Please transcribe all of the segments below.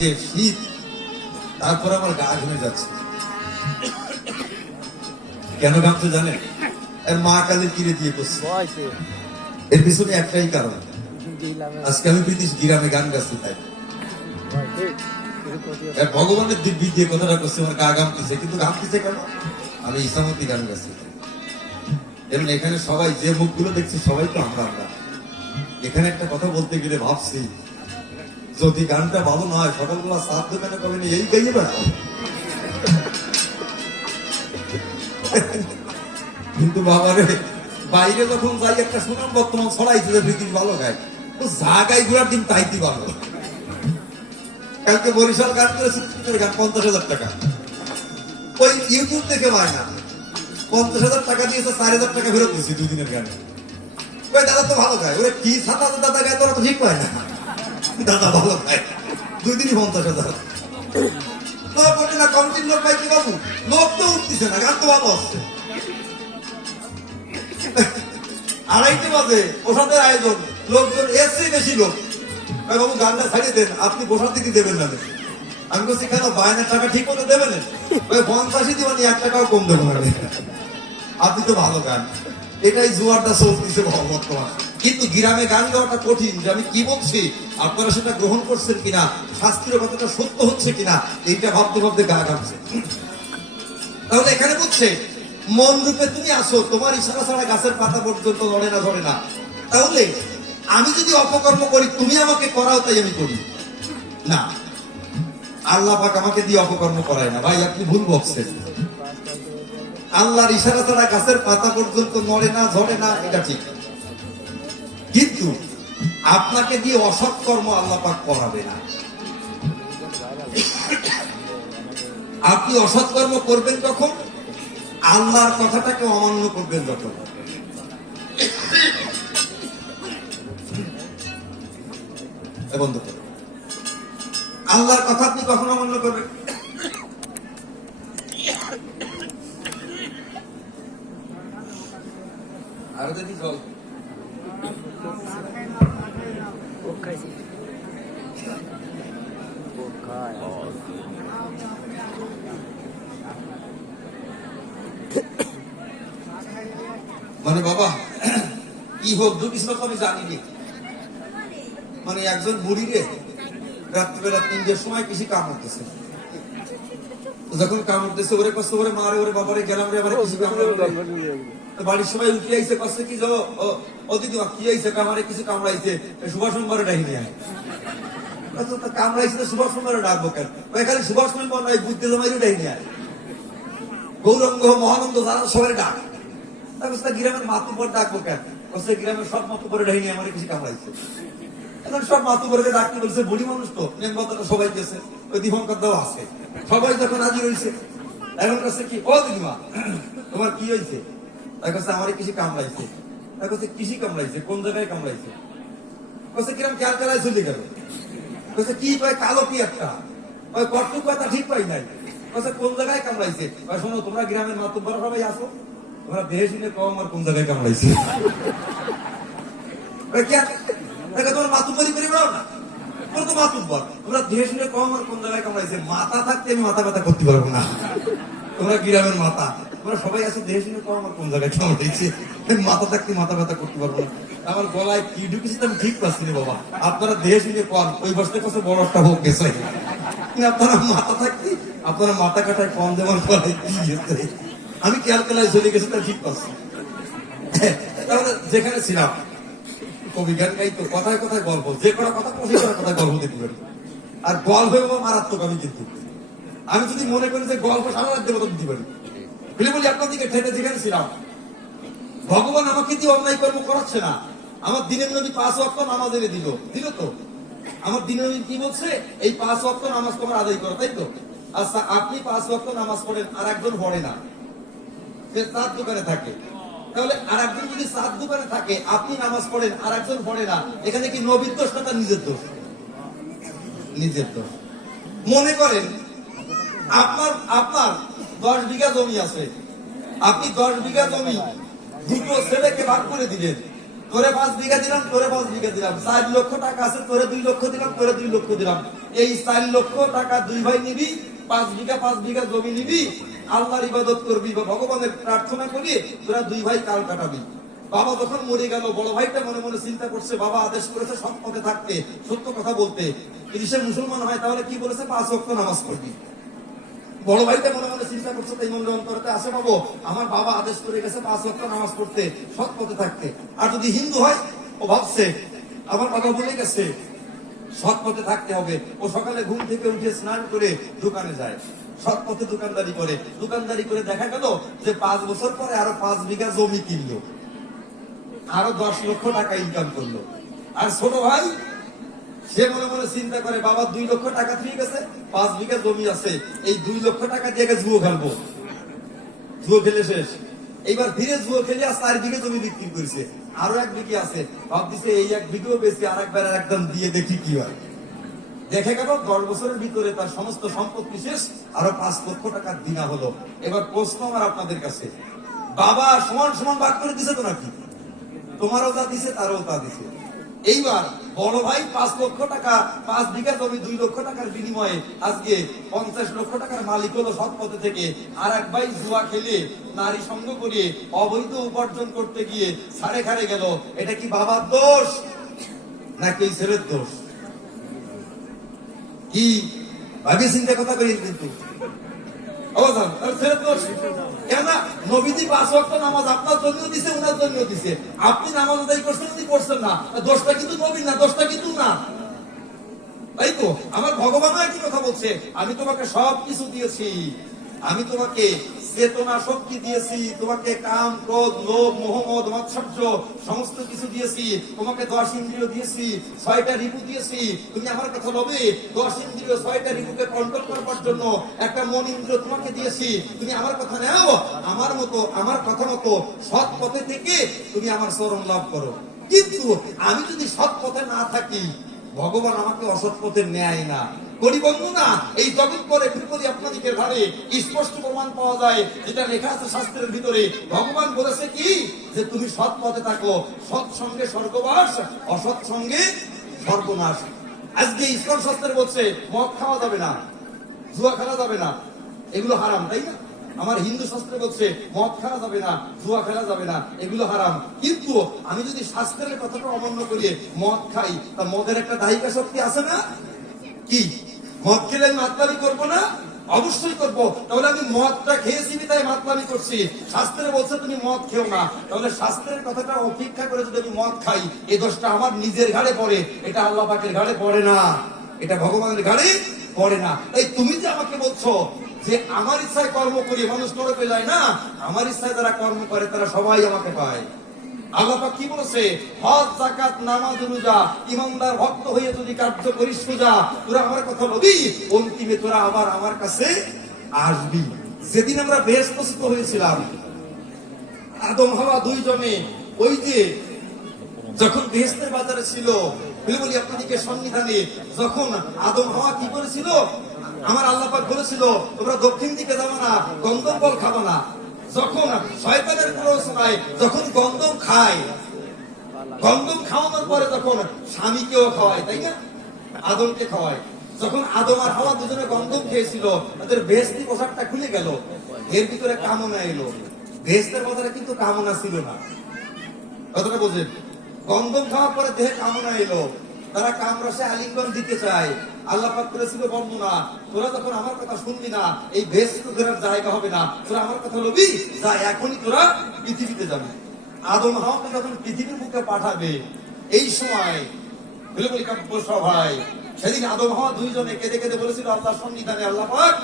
শীত, তারপর আমার গা ঘেমে যাচ্ছে। কেন ঘামছে জানেন? এর মা কালের কিরে দিয়ে করছে। এর পিছনে একটাই কারণ, আজকে আমি ব্রিটিশ গ্রামে গান গাচ্ছি তাই। ভগবানের দিব্যি দিয়ে কথাটা করছে, আমার গা ঘামতেছে, কিন্তু ঘামতেছে কেন? আমি ইসলামতি গান গাচ্ছি। এবং এখানে সবাই যে মুখগুলো দেখছি সবাই তো আমরা। এখানে একটা কথা বলতে গেলে ভাবছি, যদি গানটা ভালো না হয় সকালবেলা সাত দোকানে কবে না এই গাইয়ে বেড়াও। কিন্তু বাবারে বাইরে যখন যাই একটা সুনাম বর্তমান ছড়াইছে যে ব্রিটিশ ভালো গায়, তো যা গাই ঘুরার দিন তাইতে ভালো। কালকে বরিশাল গান করেছে, গান 50,000 টাকা, ওই ইউটিউব থেকে পায় না। 50,000 টাকা দিয়েছে, 4,000 টাকা ফেরত দিয়েছি 2 দিনের গানে। ওই দাদা তো ভালো গায়, ওরা কি ছাতা দাদা গায় তোরা তো ঠিক পায় না। দাদা ভালো গায়, 2 দিনই 50,000। না কমিটির লোক পাই কি বাবু, লোক তো উঠতেছে না, গান তো ভালো হচ্ছে। 2:30 বাজে প্রসাদের আয়োজন, লোকজন এসছে বেশি লোক। বাবু গানটা ছাড়িয়ে দেন, আপনি প্রসাদ দিতে দেবেন না। আমি বলছি কেন, বায়নার টাকা ঠিক মতো দেবেন? 50 দিবেন, 1 টাকাও কম দেবো না। আপনি তো ভালো গান, এটাই জোয়ারটা চলতেছে বর্তমান। কিন্তু গ্রামে গান গাওয়াটা কঠিন, যে আমি কি বলছি আপনারা সেটা গ্রহণ করছেন কিনা, শাস্ত্রীয় কথাটা সত্য হচ্ছে কিনা, এইটা ভাবতে ভাবতে গা ঘামছে। তাহলে এখানে বলছে মন রূপে তুমি আসো, তোমার ইশারা ছাড়া গাছের পাতা পর্যন্ত নড়ে না ধরে না। তাহলে আমি যদি অপকর্ম করি তুমি আমাকে করাও, তাই আমি করি না। আল্লাহ পাক আমাকে দিয়ে অপকর্ম করায় না। ভাই আপনি ভুল বলছেন। আল্লাহর ইশারা ছাড়া গাছের পাতা পর্যন্ত নড়ে না ঝরে না, এটা ঠিক। কিন্তু আপনাকে দিয়ে অসৎ কর্ম আল্লাহ পাক করাবে না। আপনি অসৎ কর্ম করবেন কখন? আল্লাহর কথাটাকে অমান্য করবেন যখন। বন্ধ করবেন, আল্লাহর কথা আপনি কখন অমান্য করবেন? আরো যদি জল মানে বাবা কি হোক দুটি শ্লোক আমি জানিনি। মানে একজন বুড়ি রে রাত্রিবেলা 3টার সময় কৃষি কামড়তেছে। যখন কামড়তেছে ওরে কষ্ট করে মারে, ওরে বাবারে গেলাম রে, আমার কৃষি কামড়াইছে। বাড়ির সবাই উঠে আইছে, কষ্ট কি যাও ও দিদি কি আইছে, কামারে কিছু কামড়াইছে, সুভাষ সোমবারে ডাকি নিয়ে আয়। কামড়াইছে তো সুভাষ সোমবারে ডাকবো কেন? খালি সুভাষ সোমবার নয়, বুদ্ধি জমাইও ডাকি নিয়ে আয়। গৌরঙ্গ মহানন্দ যারা সবাই ডাক। গ্রামের মাতুব্বর ডাকবো কেন? গ্রামের সব মাতুব্বরে ডাকি নিয়ে আমার কিছু কামড়াইছে। এখন সব মাতুব্বরকে ডাকতে বলছে, বুড়ি মানুষ তো নেমবতটা সবাই গেছে, ওই দীপঙ্কর দাও আছে, সবাই যখন হাজির হয়েছে এখন কাছে কি, ও দিদিমা তোমার কি হয়েছে? আমার কৃষি কামড়াইছে। কৃষি কামড়াইছে? কোন জায়গায় কামড়াইছে? কিরম খেয়াল খেলায় চলে গেল। কি কয় কালো কি একটা কটুক কথা ঠিক পাই নাই। কোন জায়গায় কামড়াইছে? শোনো তোমরা গ্রামের মাতুব্বর সবাই আসো, তোমরা দেহে শুনে কম আর কোন জায়গায় কামড়াইছে। তোমার মাতুব্বরি করে বেড়াও না, তোর তো মাতুব্বর, তোমরা দেহে শুনে কম আর কোন জায়গায় কামড়াইছে। মাথা থাকতে আমি মাথা ব্যথা করতে পারবো না, তোমরা গ্রামের মাথা, তোমরা সবাই আছে দেহে শুনে কম আর কোন জায়গায় কামড়াইছে। মাথা থাকতে মাথা ব্যথা করতে পারবো না। আমার গলায় কি ঢুকেছে আমি ঠিক পাচ্ছি না বাবা। আপনারা দেহে শুনে কম, ওই বছরের কাছে বড় একটা হোক গেছে। আপনারা মাথা থাকতে আপনারা মাথা কাটায় কম, যেমন গলায় কি গেছে আমি ক্যালকুলায় চলে গেছি, তা ঠিক পাচ্ছি। তাহলে যেখানে ছিলাম কবি গান গাইতো, কথায় কথায় গল্প, যে কটা কথা সেই কটা কথায় গল্প দিতে পারি। আর গল্প মারাত্মক। আমি কিন্তু আমি যদি মনে করি যে গল্প সারা রাত দেবো দিতে পারি, বলি আপনার দিকে ঠেলে যেখানে ছিলাম। ভগবান আমাকে দিয়ে অন্যায় কর্ম করাচ্ছে না। আমার দিনের নবী 5 ওয়াক্ত নামাজ এনে দিল তো। আমার দিনের নবী কি বলছে? এই 5 ওয়াক্ত নামাজ তোমার আদায় করো, তাই তো? আচ্ছা আপনি 5 ওয়াক্ত নামাজ পড়েন, আর একজন পড়ে না, সে 4 দোকানে থাকে। তাহলে আর একজন যদি 4 দোকানে থাকে, আপনি নামাজ পড়েন আর একজন পড়ে না, এখানে কি নবীর দোষ না তার নিজের দোষ? নিজের দোষ। মনে করেন আপনার 10 বিঘা জমি আছে, আপনি 10 বিঘা জমি 2টো ছেলেকে ভাগ করে দিলেন। তোরে 5 বিঘা দিলাম, তোরে 5 বিঘা দিলাম, 4 লক্ষ টাকা আছে, তোরে 2 লক্ষ দিলাম, তোরে 2 লক্ষ দিলাম। এই 4 লক্ষ টাকা 2 ভাই নিবি, 5 বিঘা জমি নিবি, আল্লাহর ইবাদত করবি বা ভগবানের প্রার্থনা করি, তোরা 2 ভাই কাল কাটাবি। বাবা যখন মরে গেল, বড় ভাইটা মনে মনে চিন্তা করছে, বাবা আদেশ করেছে সৎ পথে থাকতে, সত্য কথা বলতে। যদি সে মুসলমান হয় তাহলে কি বলেছে? 5 ওয়াক্ত নামাজ পড়বি। বড় ভাইটা মনে মনে চিন্তা করছে, তাই মনে অন্তরতে আসে, বাবু আমার বাবা আদেশ করে গেছে 5 ওয়াক্ত নামাজ পড়তে, সৎ পথে থাকতে। আর যদি হিন্দু হয়, ও ভাবছে আমার বাবা বলে গেছে সৎ পথে থাকতে হবে। ও সকালে ঘুম থেকে উঠে স্নান করে দোকানে যায়, সৎ পথে দোকানদারি করে দেখা গেল যে 5 বছর পরে আরো 5 বিঘা জমি কিনলো, আরো 10 লক্ষ টাকা ইনকাম করলো। আর ছোট ভাই সে মনে মনে চিন্তা করে, বাবা 2 লক্ষ টাকা ঠিক আছে, 5 বিঘা জমি আছে, এই 2 লক্ষ টাকা দিয়ে জুয়ো খেলবো। জুয়ো খেলে শেষ, এইবার ফিরে জুয়ো খেলে আর 4 বিঘা জমি বিক্রি করেছে, আরো 1 বিঘা আছে, ভাবতেছে এই 1 বিঘাও বেশি আরেকবার একদম দিয়ে দেখি কি হয়। দেখে গেল 10 বছরের ভিতরে তার সমস্ত সম্পত্তি শেষ, আরো 5 লক্ষ টাকার দিনা হলো। এবার প্রশ্ন আমার আপনাদের কাছে, বাবা সমান সমান ভাগ করে দিছে তো নাকি? তোমারও তা দিছে, তারও তা দিছে। এইবার বড় ভাই 5 লক্ষ টাকা, 5 বিঘা জমি 2 লক্ষ টাকার বিনিময়ে আজকে 50 লক্ষ টাকার মালিক হলো সৎ পথে থেকে। আর এক ভাই জুয়া খেলে, নারী সঙ্গ করে অবৈধ উপার্জন করতে গিয়ে সাড়ে খাড়ে গেল। এটা কি বাবার দোষ নাকি ওই ছেলের দোষ? কি ভাবি চিন্তা কথা করি কিন্তু নবীজি 5 ওয়াক্ত নামাজ আপনার জন্য দিছে, ওনার জন্য দিছে। আপনি নামাজ আদায় করছেন, উনি করছেন না, দোষটা কিন্তু নবীর না, দোষটা কিন্তু না। তাই তো আমার ভগবান একই কথা বলছে, আমি তোমাকে সবকিছু দিয়েছি, আমি তোমাকে চেতনা শক্তি দিয়েছি, তোমাকে কাম ক্রোধ লোভ মোহ মদ মাৎসর্য সমস্ত কিছু দিয়েছি, তোমাকে 10 ইন্দ্রিয় দিয়েছি, 6টা রিপু দিয়েছি। তুমি আমার কথা লোভে 10 ইন্দ্রিয় 6টা রিপুকে কন্ট্রোল করবার জন্য একটা মন ইন্দ্রিয় তোমাকে দিয়েছি। তুমি আমার কথা নাও, আমার মতো আমার কথা মতো সৎ পথে থেকে তুমি আমার চরণ লাভ করো। কিন্তু আমি যদি সৎ পথে না থাকি, ভগবান আমাকে অসৎ পথে নেয় না। গরিবন্ধু না, এই জগৎ পরে বিপরীত আপনাদিকের ঘরে স্পষ্ট প্রমাণ পাওয়া যায়, যেটা লেখা আছে শাস্ত্রের ভিতরে। ভগবান বলেছে কি, যে তুমি সৎ পথে থাকো, সৎ সঙ্গে স্বর্গবাস, অসৎ সঙ্গে সর্বনাশ। আজকে ইসলাম শাস্ত্রে বলছে মদ খাওয়া যাবে না, জুয়া খেলা যাবে না, এগুলো হারাম, তাই না? আমার হিন্দু শাস্ত্রে বলছে মদ খেলা যাবে না, জুয়া খেলা যাবে না, এগুলো হারাম। কিন্তু আমি যদি শাস্ত্রের কথাটা অমান্য করি মদ খাই, তা মদের একটা দায়িকা শক্তি আছে না? কি মদ খেলে আমি মাতলামি করবো না? অবশ্যই করবো। তাহলে আমি মদটা খেয়েছি তাই মাতলামি করছি। শাস্ত্রে বলছে তুমি মদ খেও না, তাহলে শাস্ত্রের কথাটা অপেক্ষা করে যদি আমি মদ খাই, এই দোষটা আমার নিজের ঘাড়ে পড়ে, এটা আল্লাহ পাকের ঘাড়ে পড়ে না, এটা ভগবানের ঘাড়ে পড়ে না। এই তুমি যে আমাকে বলছো যে আমার ইচ্ছায় কর্ম করি মানুষ নরকে যায় না, আমার ইচ্ছায় যারা কর্ম করে তারা সবাই আমাকে পায়। আল্লাহ পাক কি বলেছে? হজ যাকাত নামাজ রোজা ইমানদার ভক্ত হয়ে যদি কার্য করিস সোজা, তোরা আমার কথা বলবি, অন্তিমে তোরা আবার আমার কাছে আসবি। যেদিন আমরা বেহেশতস্থ হয়েছিলাম, আদম হাওয়া 2 জনে, ওই যে যখন বেহেশতের বাজারে ছিল, বলি আপনাদেরকে সন্নিধানে, যখন আদম হাওয়া কি করেছিল, আমার আল্লাহ পাক বলেছিল তোমরা দক্ষিণ দিকে যাবে না, গন্ধম ফল খাবো না। যখন শয়তানের প্ররোচনায় যখন গন্ধম খায়, গন্ধম খাওয়ানোর পরে যখন স্বামীকেও খাওয়ায়, তাই না? আদমকে খাওয়ায়। যখন আদম আর হাওয়া দুজনে গন্ধম খেয়েছিল, তাদের বেহেশতি পোশাকটা খুলে গেল, এর ভিতরে কামনা এলো। বেহেশতের বাজারে কিন্তু কামনা ছিল না, কথাটা বোঝেন? গন্ধম খাওয়ার পরে দেহে কামনা এলো, তারা কামরসে আলিঙ্গন দিতে চায়। আল্লাহ পাক করেছিল বর্ণনা, তোরা যখন আমার কথা শুনবি না, এই বেহেশত ফেরার জায়গা হবে না, তোরা আমার কথা লবি যা, এখনই তোরা পৃথিবীতে যাবি। আদম হাওয়াকে যখন পৃথিবীর মুখে পাঠাবে, এই সময় বলি কাব্য সভায় সেদিন আদম হাওয়া 2 জনে কেঁদে কেঁদে বলেছিল আল্লাহর সন্নিধানে, আল্লাহ পাক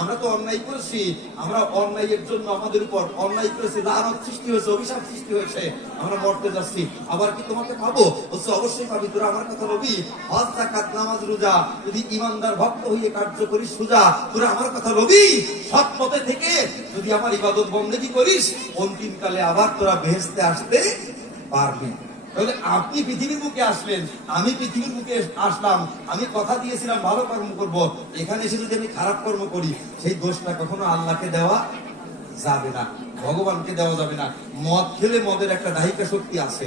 আমরা তো অন্যায় করেছি, আমরা অন্যায়ের জন্য আমাদের উপর অন্যায় করেছি, লানত সৃষ্টি হয়েছে, অভিশাপ সৃষ্টি হয়েছে, আমরা মরতে যাচ্ছি, আবার কি তোমাকে পাবো? বলছে অবশ্যই পাবি, তোরা আমার কথা বলবি, হজ যাকাত নামাজ রোজা যদি ইমানদার ভক্ত হয়ে কার্য করিস সোজা, তোরা আমার কথা বলবি, সৎ পথে থেকে যদি আমার ইবাদত বন্দেগী করিস, অন্তিম কালে আবার তোরা বেহেশতে আসতে পারবি। তাহলে আপনি পৃথিবীর মুখে আসলেন, আমি পৃথিবীর মুখে আসলাম, আমি কথা দিয়েছিলাম ভালো কর্ম করব, এখানে এসে যদি আমি খারাপ কর্ম করি, সেই দোষটা কখনো আল্লাহকে দেওয়া যাবে না, ভগবানকে দেওয়া যাবে না। মদ খেলে মদের একটা দাহিকা শক্তি আছে,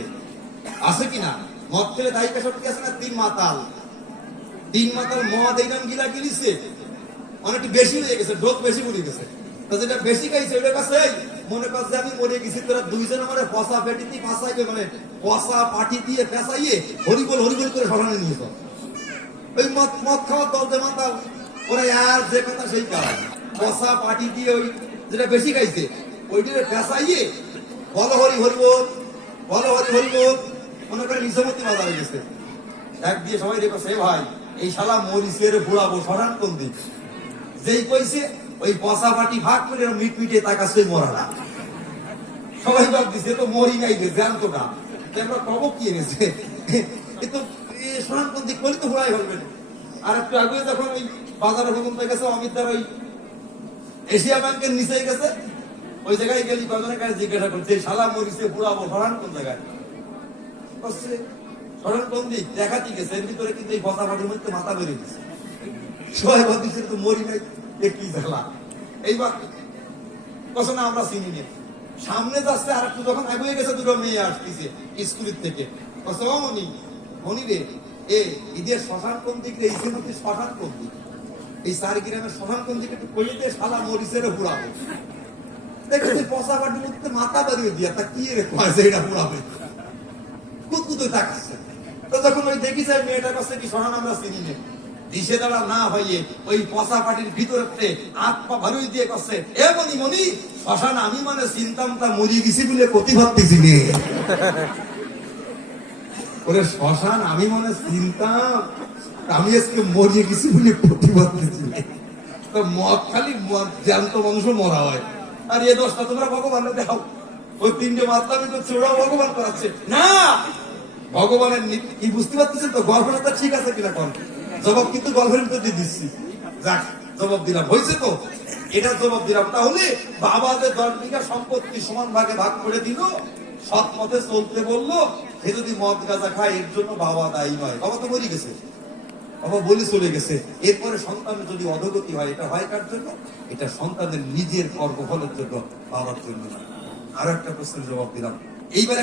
আছে কিনা? মদ খেলে দায়িকা শক্তি আছে না? 3 মাতাল মদ এই নাম গিলা গিলিছে, অনেকটা বেশি হয়ে গেছে, ডোজ বেশি পড়ে গেছে। তো যেটা বেশি খাইছে ওটার কাছে মনে করছে আমি মরে গেছি, তোরা দুইজন আমার পচা পেটিতে ফাঁসাইবে, মানে পচা পাটি দিয়ে ফেঁসাইয়ে হরিবল করে শ্মশানে নিয়ে যাও। ওই মদ খাওয়ার দল যে মাতাল, ওরা আর যে কথা সেই কাজ, পচা পাটি দিয়ে ওই যেটা বেশি খাইছে ওইটারে ফেঁসাইয়ে বলো হরি হরিবল মনে করে নিজামতি বাজারে গেছে। এক দিয়ে সবাই দেখো সে ভাই এই শালা মরিচের ঘুরাবো শ্মশান কোন দিক, যেই কইছে ওই পচা পাটি ভাগ করে মিটমিটে তাকাচ্ছে মরাটা। সবাই ভাব দিছে তো মরি নাই রে, জানতো না আমরা কবক কি এনেছে, কিন্তু শ্মশান কোন দিক করলে তো ঘুরাই ফেলবেন। আর একটু আগে যখন ওই বাজারে হুকুম পেয়ে গেছে অমিতদার ওই এশিয়া ব্যাংকের নিচে গেছে, ওই জায়গায় গেলি কজনের কাছে জিজ্ঞাসা করছে শালা মরিচে ঘুরাবো শ্মশান কোন জায়গায়, শ্মশান কোন দিক দেখাতে গেছে, এর ভিতরে কিন্তু এই পচা পাটির মধ্যে মাথা বেরিয়ে দিচ্ছে। সবাই ভাবছে তো মরি নাই, কি জ্বালা। এইবার কত না আমরা চিনি নি, সামনে যাচ্ছে আর একটু যখন এগিয়ে গেছে দুটো মেয়ে আসতেছে স্কুলের থেকে, মনি রে এ ঈদের শ্মশান কোন দিক রে, এই শ্মশান কোন দিক, এই 4 গ্রামের শ্মশান কোন দিকে একটু কইয়ে দিয়ে শালা মরিচের ঘুরাবো। দেখছি পচা পাটির মধ্যে মাথা বেরিয়ে দিয়া তা কি রে কয়েছে এটা ঘুরাবে, কুতকুতে তাকাচ্ছে। তো যখন ওই দেখি যায় মেয়েটার কাছে কি শ্মশান আমরা চিনি নি, দিশে দাঁড়া না হইয়ে ওই পচা পাটির ভিতরে হাত পা ভারুই দিয়ে করছে, এ মনি শ্মশান আমি মানে চিন্তাম তা মরিয়ে গেছি বলে ক্ষতি ভাবতেছি নে। ওরে শ্মশান আমি মানে চিন্তাম আমি আজকে মরিয়ে গেছি বলে ক্ষতি ভাবতেছি। তো মদ খালি জ্যান্ত মানুষও মরা হয়, আর এ দোষটা তোমরা ভগবান দেখাও। ওই 3টে মাতলামি করছে, ওরাও ভগবান করাচ্ছে না। ভগবানের কি বুঝতে পারতেছেন তো, গল্পটা ঠিক আছে কিনা কোন জবাব কিন্তু গল্পের ভিতরে দিয়ে দিচ্ছি। যাক জবাব দিলাম, হয়েছে তো, এটা জবাব দিলাম। তাহলে বাবা যে 10 বিঘা সম্পত্তি সমান ভাগে ভাগ করে দিল, সৎ পথে চলতে বললো, সে যদি মদ গাঁজা খায় এর জন্য বাবা দায়ী নয়, বাবা তো মরে গেছে, বাবা বলে চলে গেছে। এরপরে সন্তানের যদি অধোগতি হয়, এটা হয় কার জন্য? এটা সন্তানের নিজের কর্মফলের জন্য, বাবার জন্য না। আরো একটা প্রশ্নের জবাব দিলাম এইবারে।